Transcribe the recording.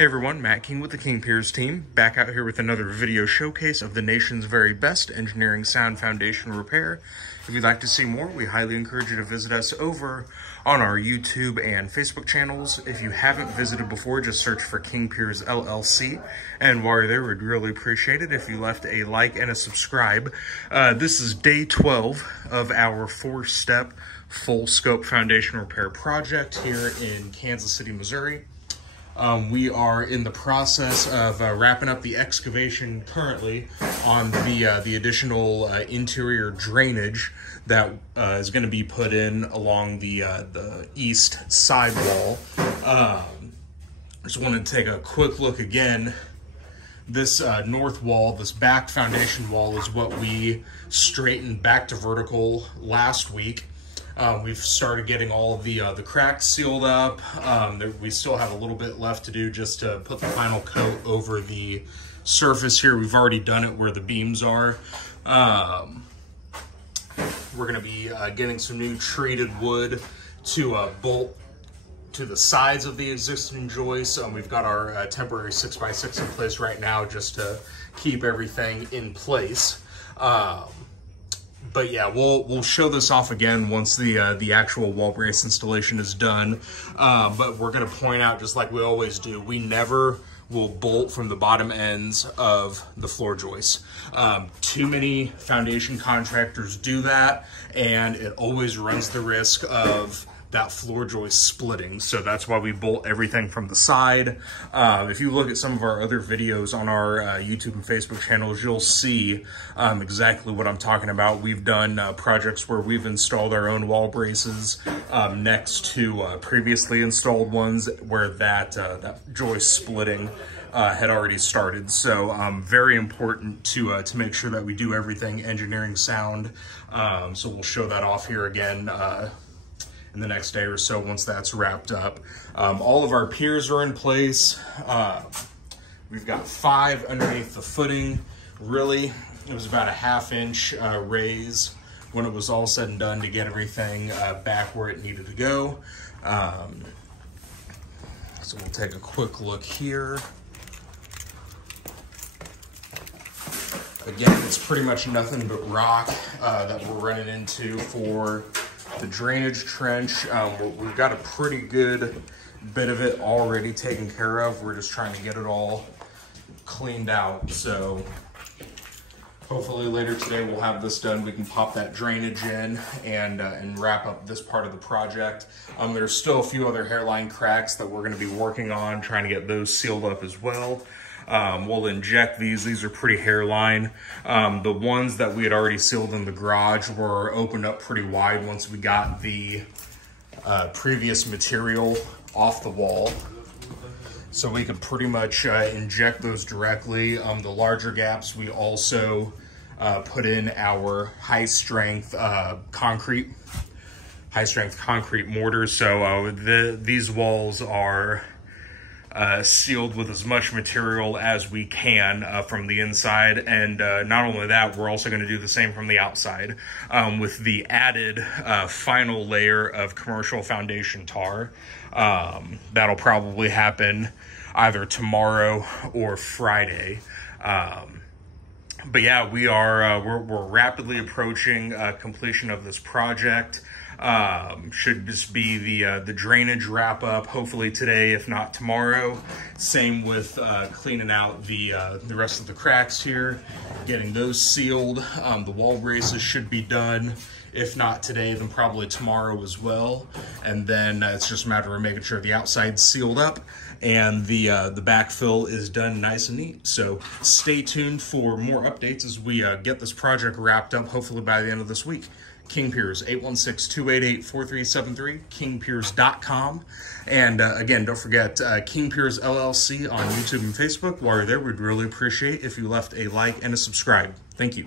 Hey everyone, Matt King with the King Piers team, back out here with another video showcase of the nation's very best engineering sound foundation repair. If you'd like to see more, we highly encourage you to visit us over on our YouTube and Facebook channels. If you haven't visited before, just search for King Piers LLC. And while you're there, we'd really appreciate it if you left a like and a subscribe. This is day 12 of our 4-step full scope foundation repair project here in Kansas City, Missouri. We are in the process of wrapping up the excavation currently on the additional interior drainage that is going to be put in along the east side wall. Just wanted to take a quick look again. This north wall, this back foundation wall, is what we straightened back to vertical last week. We've started getting all of the cracks sealed up. We still have a little bit left to do just to put the final coat over the surface here. We've already done it where the beams are. We're going to be getting some new treated wood to bolt to the sides of the existing joists. We've got our temporary 6x6 in place right now just to keep everything in place. But yeah, we'll show this off again once the actual wall brace installation is done. But we're gonna point out, just like we always do, we never will bolt from the bottom ends of the floor joists. Too many foundation contractors do that, and it always runs the risk of that floor joist splitting. So that's why we bolt everything from the side. If you look at some of our other videos on our YouTube and Facebook channels, you'll see exactly what I'm talking about. We've done projects where we've installed our own wall braces next to previously installed ones where that joist splitting had already started. So very important to make sure that we do everything engineering sound. So we'll show that off here again in the next day or so once that's wrapped up. All of our piers are in place. We've got 5 underneath the footing. Really, it was about a 1/2 inch raise when it was all said and done to get everything back where it needed to go. So we'll take a quick look here. Again, it's pretty much nothing but rock that we're running into for the drainage trench. We've got a pretty good bit of it already taken care of. We're just trying to get it all cleaned out. So hopefully later today we'll have this done. We can pop that drainage in and wrap up this part of the project. There's still a few other hairline cracks that we're going to be working on, trying to get those sealed up as well. We'll inject these. These are pretty hairline. The ones that we had already sealed in the garage were opened up pretty wide once we got the previous material off the wall. So we could pretty much inject those directly. The larger gaps, we also put in our high-strength concrete mortars. So these walls are sealed with as much material as we can from the inside, and not only that, we're also going to do the same from the outside with the added final layer of commercial foundation tar. That'll probably happen either tomorrow or Friday. But yeah, we're rapidly approaching completion of this project. Should just be the drainage wrap up hopefully today, if not tomorrow. Same with cleaning out the rest of the cracks here, getting those sealed. The wall braces should be done, if not today, then probably tomorrow as well. And then it's just a matter of making sure the outside's sealed up and the backfill is done nice and neat. So stay tuned for more updates as we get this project wrapped up, hopefully by the end of this week. King Piers, 816-288-4373, kingpiers.com. And again, don't forget King Piers LLC on YouTube and Facebook. While you're there, we'd really appreciate if you left a like and a subscribe. Thank you.